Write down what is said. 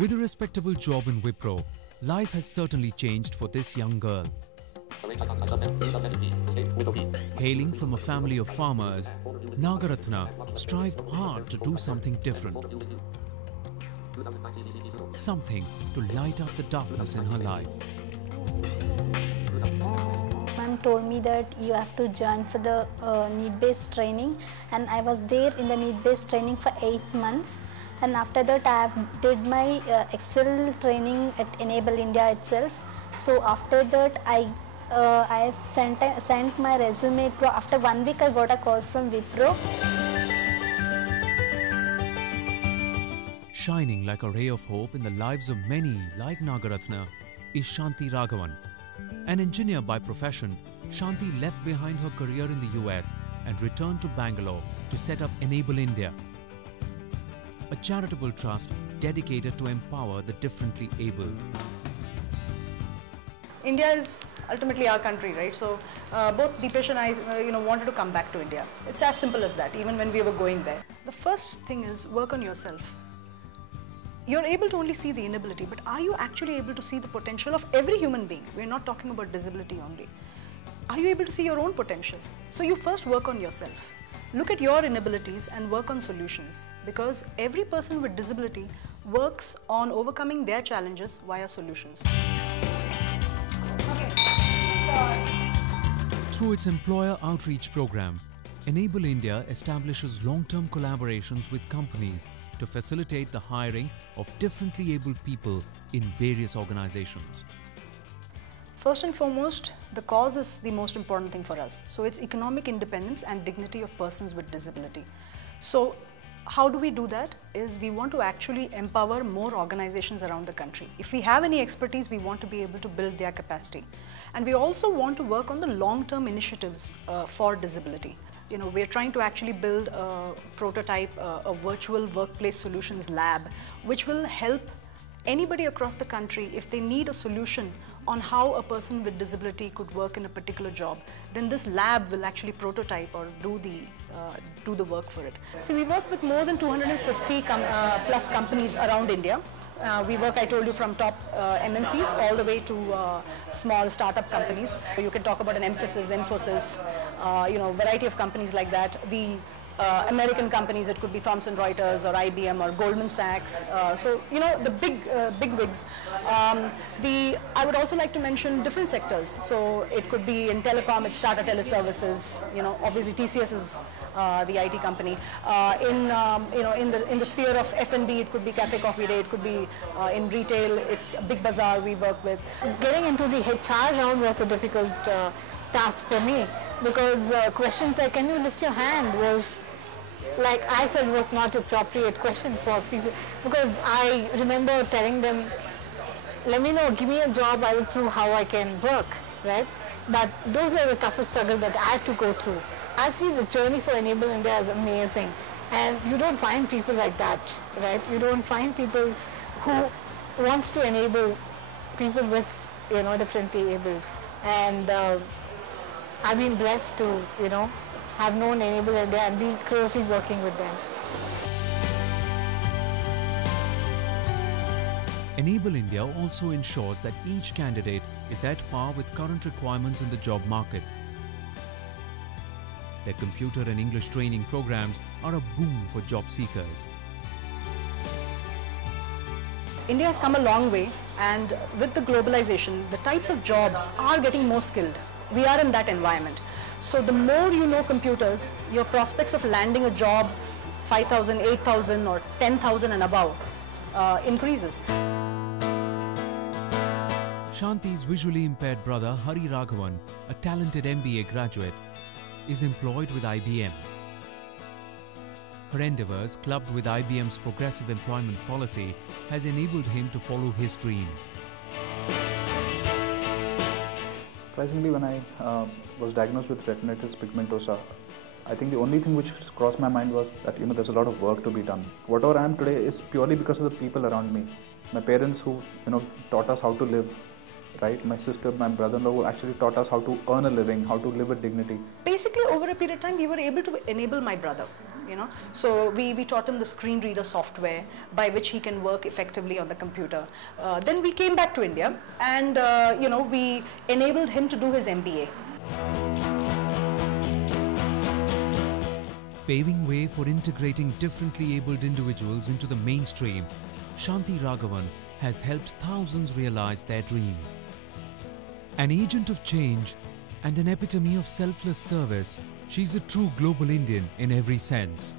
With a respectable job in Wipro, life has certainly changed for this young girl. Hailing from a family of farmers, Nagaratna strived hard to do something different. Something to light up the darkness in her life. Mom told me that you have to join for the need-based training, and I was there in the need-based training for 8 months. And after that I did my Excel training at Enable India itself. So after that I have sent my resume. After 1 week I got a call from Wipro. Shining like a ray of hope in the lives of many like Nagaratna is Shanti Raghavan. An engineer by profession, Shanti left behind her career in the US and returned to Bangalore to set up Enable India, a charitable trust dedicated to empower the differently able. India is ultimately our country, right? So both Deepesh and I, wanted to come back to India. It's as simple as that, even when we were going there. The first thing is work on yourself. You're able to only see the inability, but are you actually able to see the potential of every human being? We're not talking about disability only. Are you able to see your own potential? So you first work on yourself. Look at your inabilities and work on solutions, because every person with disability works on overcoming their challenges via solutions. Through its employer outreach program, Enable India establishes long-term collaborations with companies to facilitate the hiring of differently abled people in various organizations. First and foremost, the cause is the most important thing for us. So it's economic independence and dignity of persons with disability. So how do we do that? Is we want to actually empower more organizations around the country. If we have any expertise, we want to be able to build their capacity. And we also want to work on the long-term initiatives for disability. We're trying to actually build a prototype, a virtual workplace solutions lab, which will help anybody across the country if they need a solution on how a person with disability could work in a particular job. Then this lab will actually prototype or do the work for it. So we work with more than 250 plus companies around India. We work, I told you, from top MNCs all the way to small startup companies. You can talk about an Infosys, variety of companies like that. The American companies, it could be Thomson Reuters or IBM or Goldman Sachs. So, the big wigs. I would also like to mention different sectors. So it could be in telecom, it's Tata Teleservices. Obviously TCS is the IT company. In the sphere of F&B, it could be Cafe Coffee Day. It could be in retail. It's Big Bazaar we work with. Getting into the HR round was a difficult task for me, because questions like, can you lift your hand, was like I felt was not appropriate questions for people, because I remember telling them, let me know, give me a job, I will prove how I can work, right? But those were the toughest struggles that I had to go through. I feel the journey for Enable India is amazing, and you don't find people like that, right? You don't find people who wants to enable people with, differently able. And I've been blessed to, have known Enable India and be closely working with them. Enable India also ensures that each candidate is at par with current requirements in the job market. Their computer and English training programs are a boom for job seekers. India has come a long way, and with the globalization, the types of jobs are getting more skilled. We are in that environment. So the more you know computers, your prospects of landing a job 5,000, 8,000 or 10,000 and above increases. Shanti's visually impaired brother Hari Raghavan, a talented MBA graduate, is employed with IBM. Her endeavors, clubbed with IBM's progressive employment policy, has enabled him to follow his dreams. Surprisingly, when I was diagnosed with retinitis pigmentosa, I think the only thing which crossed my mind was that there's a lot of work to be done. Whatever I am today is purely because of the people around me. My parents who taught us how to live, right? My sister, my brother-in-law who actually taught us how to earn a living, how to live with dignity. Basically, over a period of time, we were able to enable my brother. you know. So we taught him the screen reader software by which he can work effectively on the computer. Then we came back to India and, you know, we enabled him to do his MBA. Paving way for integrating differently abled individuals into the mainstream, Shanti Raghavan has helped thousands realize their dreams. An agent of change and an epitome of selfless service, she's a true global Indian in every sense.